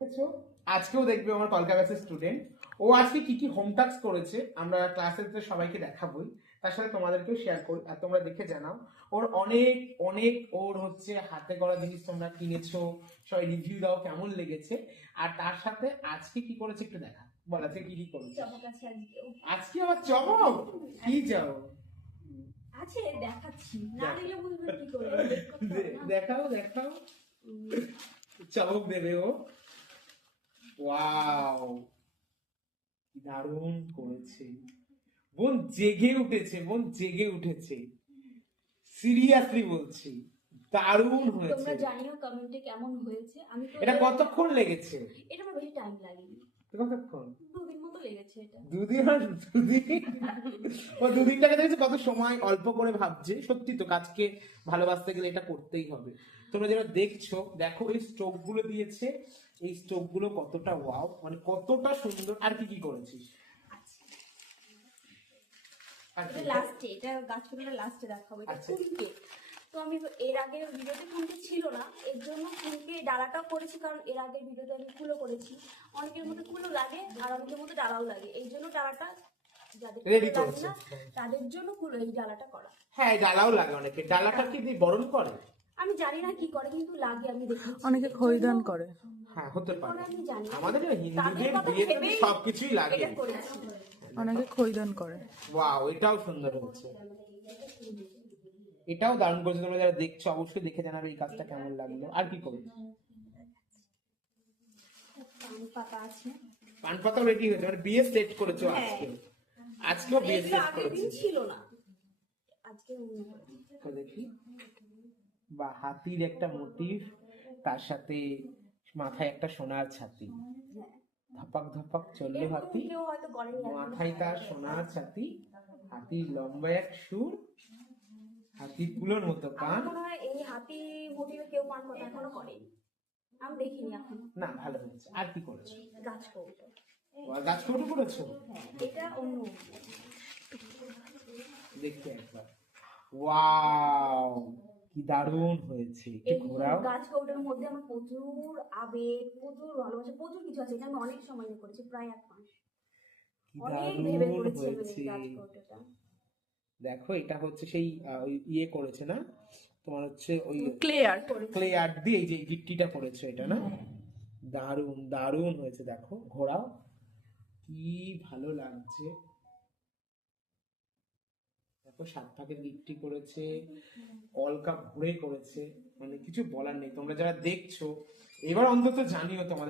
দেখছো? আজকেও দেখবে আমার কলকা ব্যাচের স্টুডেন্ট। ও আজকে কি কি হোম টাস্ক করেছে আমরা ক্লাসেতে সবাইকে দেখাবোই, তার সাথে তোমাদেরকেও শেয়ার করি আর তোমরা দেখে জানাও। ওর অনেক অনেক ওর হচ্ছে হাতে করা জিনিস তোমরা কিনেছো, সবাই রিভিউ দাও কেমন লেগেছে। আর তার সাথে আজকে কি করেছে একটু দেখা, বল আজকে কি কি করেছে। চমক আছে আজকেও। আজকে আবার চমক কি যাও আছে, দেখাচ্ছি, না দিলে বুঝবেন কি করে। দেখাও দেখাও, চমক দেবে ও। ওয়াও, দারুণ করেছে বোন, জেগে উঠেছে বোন, জেগে উঠেছে, সিরিয়াসলি বলছি, দারুণ হয়েছে। তোমরা জানিও কমেন্টে কেমন হয়েছে। আমি তো এটা কতক্ষণ লেগেছে? এটা আমার বেশি টাইম লাগেনি, কতক্ষণ? 2 দিন মতো লেগেছে এটা। দুদিন আর দুদিন, ও দুদিনটাকে দেখেছো কত সময় অল্প করে ভাবছে। সত্যি তো, কাজকে ভালোবাসতে গেলে এটা করতেই হবে। তোমরা যেটা দেখছো, দেখো এই স্ট্রোক গুলো দিয়েছে, এই স্ট্রোক গুলো কতটা ওয়াও, মানে কতটা সুন্দর। আর কি কি করেছিস? আচ্ছা, আর কি? এটা লাস্টে, এটা গাছগুলোটা লাস্টে দেখাবো। এটা আচ্ছা। ফুলকে, তো আমি এর আগের ভিডিওতে ফুলকে ছিল না, এর জন্য ফুলকে ডালাটাও করেছি, কারণ এর আগের ভিডিওতে আমি ফুলও করেছি। অনেকের মধ্যে ফুলও লাগে আর অনেকের মধ্যে ডালাও লাগে, এই জন্য ডালাটা যাদের Ready ফুল লাগে করেছে। না তাদের জন্য ফুল এই ডালাটা করা। হ্যাঁ, ডালাও লাগে অনেকে। ডালাটা কি দিয়ে বরণ করে? আমি জানি না কি করে, কিন্তু লাগে, আমি দেখেছি। অনেকে খৈদান করে। হ্যাঁ, হতে পারে। আমি জানি না। আমাদের তাদের হিন্দুদের কথা বিয়েতে ভেবেই সবকিছুই লাগে। এটা করেছি। অনেকে খৈদান করে। ওয়াও, এটাও সুন্দর হয়েছে, এটাও দারুণ করেছে। তোমরা যারা দেখছো অবশ্যই দেখে জানাবে এই কাজটা কেমন লাগলো। আর কি করবে? পান পাতা আছে। পান পাতাও রেডি হয়েছে, মানে বিয়ে সেট করেছো হ্যাঁ। আজকে? আজকেও বিয়ে এগুলো সেট আগের করেছে। দিন ছিল না, আজকে অন্য করে। তো দেখি, বা হাতির একটা মোটিভ, তার সাথে মাথায় একটা সোনার ছাতি, হ্যাঁ, ধপাক ধপাক চললে এরকম হাতি, কেউ হয়তো করেনি এখনো। মাথায় তার সোনার ছাতি, হাতির লম্বা এক সুর, হাতির কুলোর মতো আমার কান। মনে হয় এই হাতি মোটিভে কেউ পান পাতা এখনো করেনি, আমি দেখিনি এখনো। না, ভালো হয়েছে। আর কি করেছো? গাছ কৌটো। গাছ ফটো করেছো? হ্যাঁ, এটা অন্য। দেখতে একবার। ওয়াও, কি দারুণ হয়েছে। একটু এই ঘোরাও। গাছ কৌটোর মধ্যে আমার প্রচুর আবেগ, প্রচুর ভালোবাসা, প্রচুর কিছু আছে। এটা আমি অনেক সময় নিয়ে করেছি, প্রায় 1 মাস। কি অনেক ভেবে দারুণ করেছি আমি হয়েছে। এই গাছ কৌটোটা। দেখো, এটা হচ্ছে সেই ওই ইয়ে করেছে না, তোমার হচ্ছে ওই ক্লে আর্ট। ক্লে আর্ট দিয়ে এই যে গিফটিটা করেছে, এটা না? দারুণ দারুণ হয়েছে। দেখো, ঘোরাও, কি ভালো লাগছে। দেখো, 7 ভাগের গিফটি করেছে, কলকা ভরে করেছে, মানে কিছু বলার নেই। তোমরা যারা দেখছো, এবার অন্তত জানিও তোমাদের